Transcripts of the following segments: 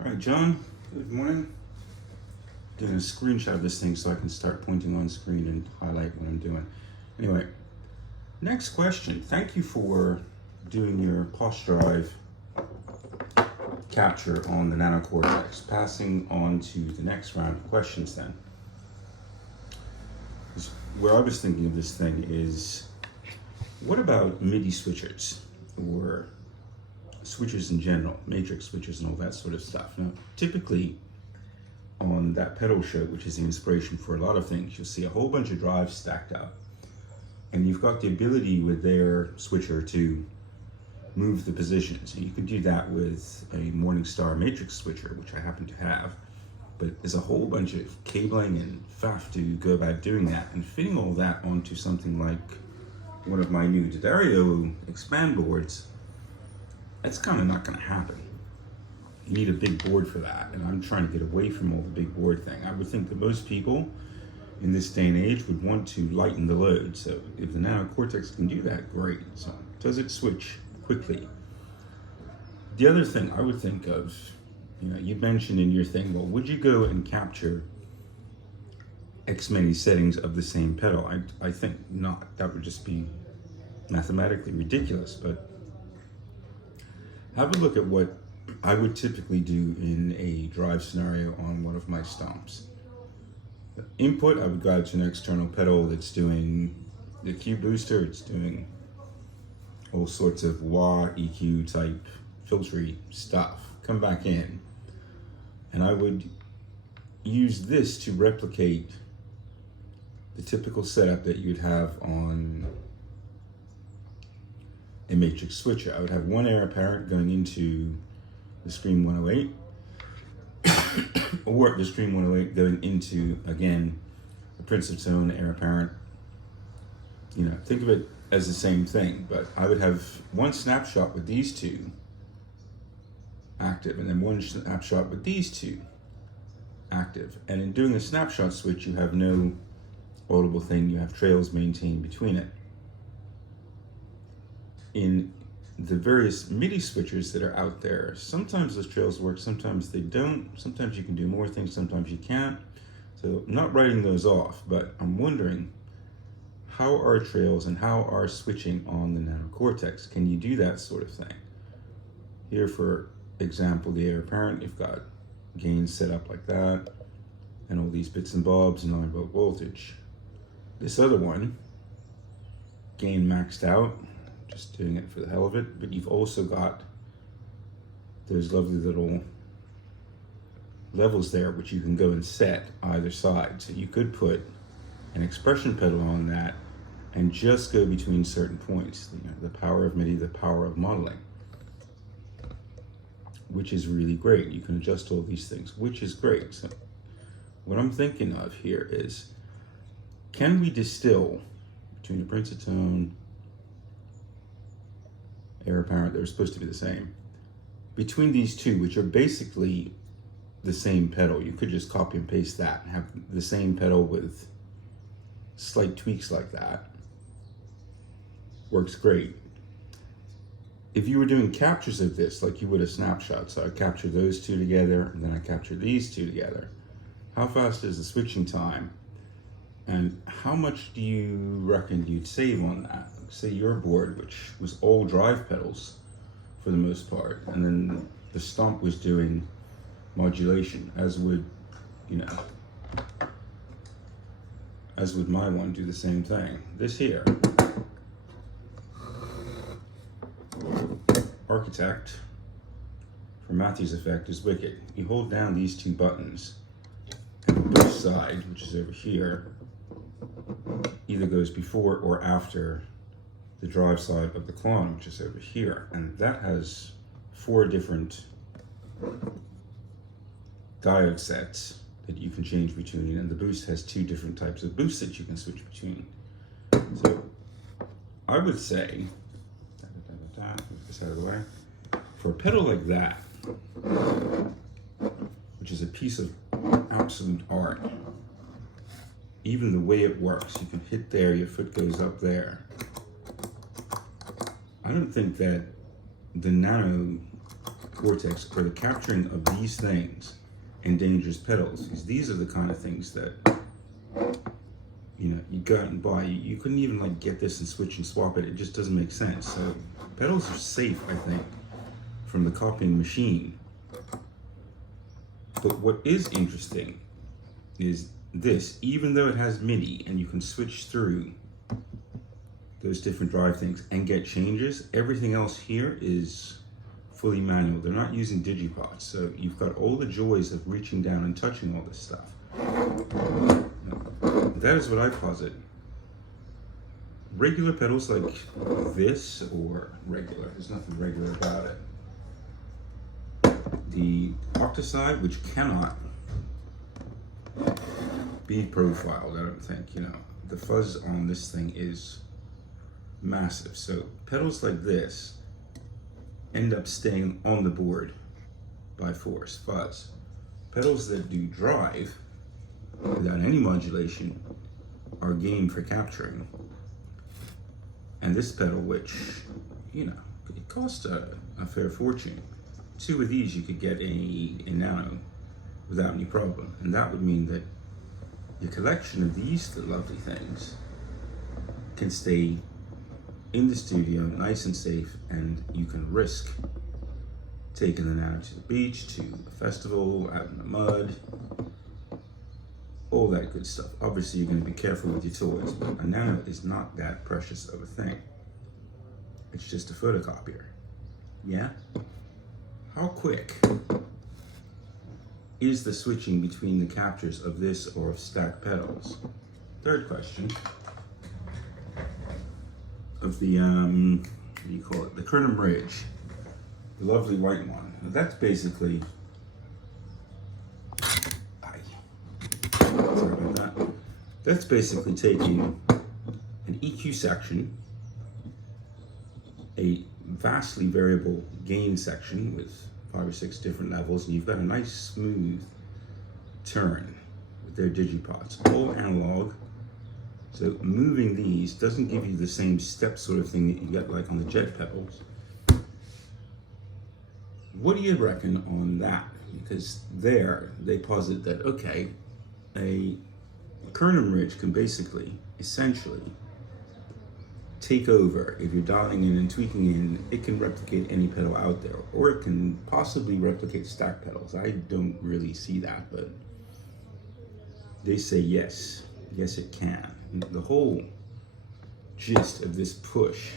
All right, John, good morning. Doing a screenshot of this thing so I can start pointing on screen and highlight what I'm doing. Anyway, next question. Thank you for doing your post drive capture on the Nano Cortex. Passing on to the next round of questions then. Where I was thinking of this thing is, what about MIDI switchers or switchers in general, matrix switchers and all that sort of stuff? Now, typically on that pedal show, which is the inspiration for a lot of things, you'll see a whole bunch of drives stacked up, and you've got the ability with their switcher to move the positions. So you can do that with a Morningstar matrix switcher, which I happen to have, but there's a whole bunch of cabling and faff to go about doing that, and fitting all that onto something like one of my new D'Addario expand boards. That's kind of not going to happen. You need a big board for that, and I'm trying to get away from all the big board thing. I would think that most people in this day and age would want to lighten the load. So if the Nano Cortex can do that, great. So does it switch quickly? The other thing I would think of, you mentioned in your thing, well, would you go and capture X many settings of the same pedal? I think not. That would just be mathematically ridiculous. But have a look at what I would typically do in a drive scenario on one of my stomps. The input, I would go out to an external pedal that's doing the Q booster, it's doing all sorts of wah, EQ type filtery stuff. Come back in, and I would use this to replicate the typical setup that you'd have on a matrix switcher. I would have one air apparent going into the Scream 108, or the Scream 108 going into, again, the Prince of Tone air apparent. Think of it as the same thing, but I would have one snapshot with these two active, and then one snapshot with these two active. And in doing a snapshot switch, you have no audible thing, you have trails maintained between it. In the various MIDI switchers that are out there, sometimes those trails work, sometimes they don't. Sometimes you can do more things, sometimes you can't. So I'm not writing those off, but I'm wondering, how are trails and how are switching on the Nano Cortex? Can you do that sort of thing? Here, for example, the air apparent, you've got gain set up like that, and all these bits and bobs, 9-volt voltage. This other one, gain maxed out, just doing it for the hell of it, but you've also got those lovely little levels there which you can go and set either side. So you could put an expression pedal on that and just go between certain points. The power of MIDI, the power of modeling, which is really great. You can adjust all these things, which is great. So what I'm thinking of here is, can we distill between the Prince of Tone, air apparent, they're supposed to be the same, between these two, which are basically the same pedal? You could just copy and paste that and have the same pedal with slight tweaks like that. Works great. If you were doing captures of this like you would a snapshot, so I capture those two together and then I capture these two together, how fast is the switching time, and how much do you reckon you'd save on that? Say your board, which was all drive pedals for the most part, and then the stomp was doing modulation, as would my one do the same thing. This here, Architect for Matthew's effect is wicked. You hold down these two buttons, and the boost side, which is over here, either goes before or after the drive side of the clone, which is over here, and that has 4 different diode sets that you can change between, and the boost has 2 different types of boosts that you can switch between. So I would say, move this out of the way, for a pedal like that, which is a piece of absolute art, even the way it works, you can hit there, your foot goes up there. I don't think that the Nano Cortex or the capturing of these things in dangerous pedals, because these are the kind of things that, you know, you go out and buy. You couldn't even like get this and switch and swap it. It just doesn't make sense. So pedals are safe, I think, from the copying machine. But what is interesting is this, even though it has MIDI and you can switch through those different drive things and get changes, everything else here is fully manual. They're not using digipods, so you've got all the joys of reaching down and touching all this stuff. That is what I posit. Regular pedals like this, or regular, there's nothing regular about it. The Octoside, which cannot be profiled, I don't think, you know. The fuzz on this thing is massive. So pedals like this end up staying on the board by force, fuzz. Pedals that do drive without any modulation are game for capturing. And this pedal, which, you know, it costs a fair fortune. 2 of these you could get a Nano without any problem. And that would mean that your collection of these lovely things can stay in the studio nice and safe, and you can risk taking the Nano to the beach, to a festival, out in the mud, all that good stuff. Obviously you're going to be careful with your toys, but a Nano is not that precious of a thing. It's just a photocopier. Yeah? How quick is the switching between the captures of this or of stacked pedals? Third question. Of the, what do you call it? The Kernem Ridge. The lovely white one. That's basically, sorry about that. That's basically taking an EQ section, a vastly variable gain section with 5 or 6 different levels, and you've got a nice smooth turn with their digipods, all analog. So moving these doesn't give you the same step sort of thing that you get like on the jet pedals. What do you reckon on that? Because there they posit that, okay, a Kernem Ridge can basically, essentially, take over. If you're dialing in and tweaking in, it can replicate any pedal out there, or it can possibly replicate stack pedals. I don't really see that, but they say yes, yes it can. And the whole gist of this push,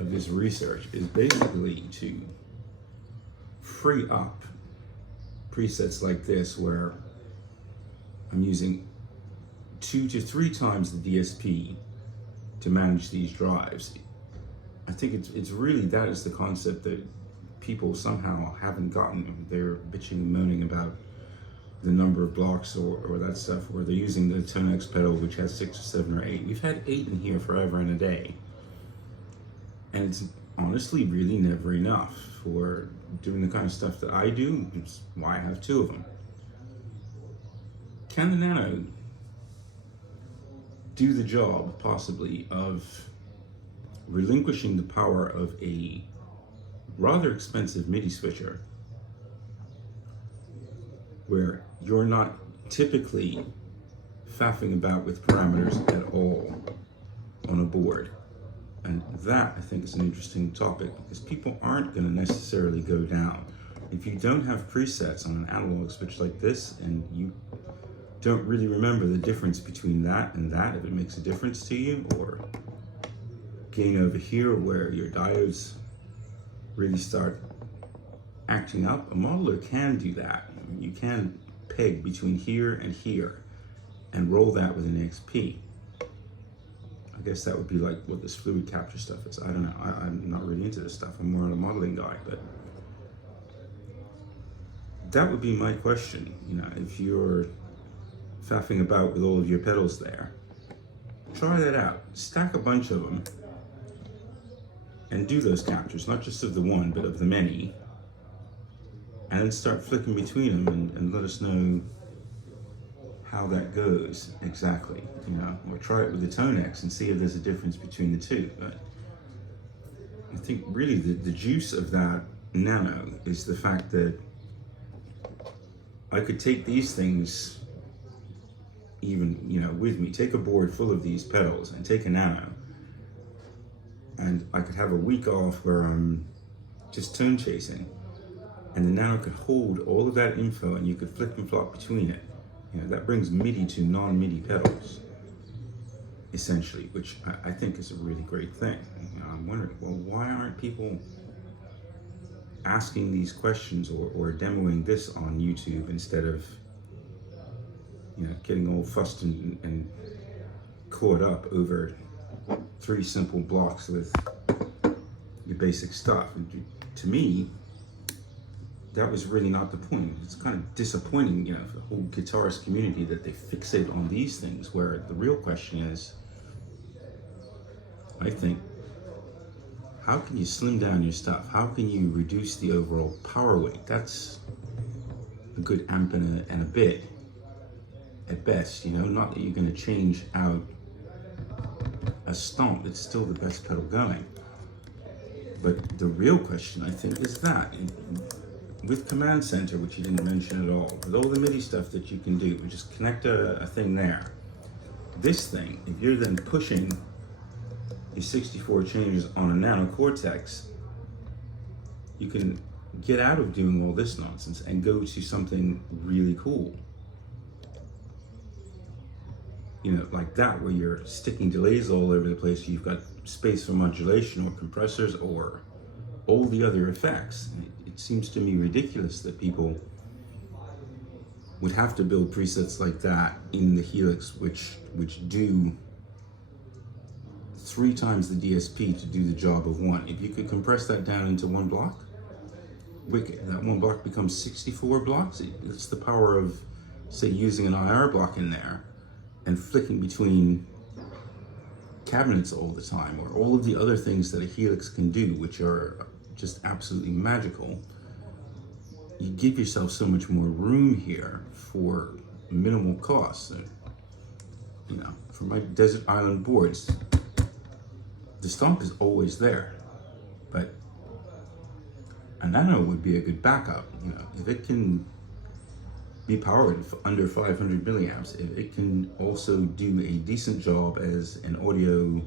of this research, is basically to free up presets like this, where I'm using 2 to 3 times the DSP to manage these drives. I think it's really, that is the concept that people somehow haven't gotten. They're bitching and moaning about the number of blocks or that stuff, where they're using the Tone X pedal, which has 6 or 7 or 8. We've had 8 in here forever and a day. And it's honestly really never enough for doing the kind of stuff that I do. It's why I have 2 of them. Can the Nano do the job, possibly, of relinquishing the power of a rather expensive MIDI switcher, where you're not typically faffing about with parameters at all on a board? And that, I think, is an interesting topic, because people aren't going to necessarily go down. If you don't have presets on an analog switch like this, and you don't really remember the difference between that and that, if it makes a difference to you, or gain over here where your diodes really start acting up, a modeler can do that. You can peg between here and here and roll that with an XP. I guess that would be like what this fluid capture stuff is. I don't know. I'm not really into this stuff. I'm more a modeling guy, but that would be my question. You know, if you're faffing about with all of your pedals there, try that out. Stack a bunch of them and do those captures, not just of the one, but of the many, and then start flicking between them and let us know how that goes exactly, you know, or try it with the Tone X and see if there's a difference between the two. But I think really the juice of that Nano is the fact that I could take these things, even, with me, take a board full of these pedals and take a Nano, and I could have a week off where I'm just tone chasing, and the Nano could hold all of that info and you could flip and flop between it. That brings MIDI to non-MIDI pedals, essentially, which I think is a really great thing. I'm wondering, well, why aren't people asking these questions or demoing this on YouTube instead of, getting all fussed and caught up over 3 simple blocks with your basic stuff? And to me, that was really not the point. It's kind of disappointing, for the whole guitarist community that they fixate on these things, where the real question is, I think, how can you slim down your stuff? How can you reduce the overall power weight? That's a good amp and a bit at best, not that you're going to change out a stomp. It's still the best pedal going. But the real question, I think, is that with Command Center, which you didn't mention at all, with all the MIDI stuff that you can do, just connect a thing there. This thing, if you're then pushing your 64 changes on a Nano Cortex, you can get out of doing all this nonsense and go to something really cool. Like that, where you're sticking delays all over the place. You've got space for modulation or compressors or all the other effects. It seems to me ridiculous that people would have to build presets like that in the Helix, which do 3 times the DSP to do the job of 1. If you could compress that down into 1 block, wicked. That 1 block becomes 64 blocks. It's the power of, say, using an IR block in there and flicking between cabinets all the time, or all of the other things that a Helix can do, which are just absolutely magical. You give yourself so much more room here for minimal costs. For my desert island boards, the stomp is always there, but a Nano would be a good backup. If it can be powered for under 500 milliamps, if it can also do a decent job as an audio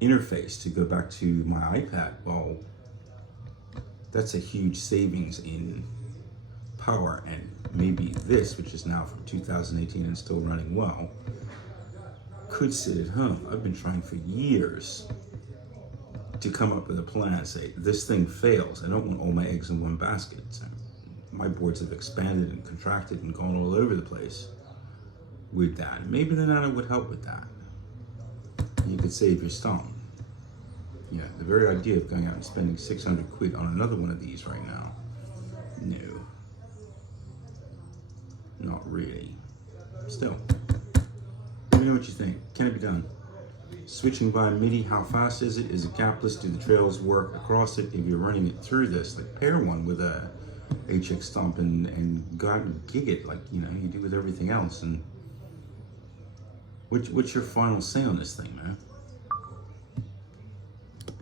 interface to go back to my iPad, well, that's a huge savings in power. And maybe this, which is now from 2018 and still running well, could sit at home. I've been trying for years to come up with a plan, say, this thing fails, I don't want all my eggs in one basket. So my boards have expanded and contracted and gone all over the place with that. Maybe the Nano would help with that. You could save your stomp. The very idea of going out and spending 600 quid on another one of these right now, no, not really. Still, let me know what you think. Can it be done? Switching by MIDI, how fast is it? Is it gapless? Do the trails work across it? If you're running it through this, like, pair one with a HX Stomp and go out and gig it like you do with everything else. And what's your final say on this thing, man?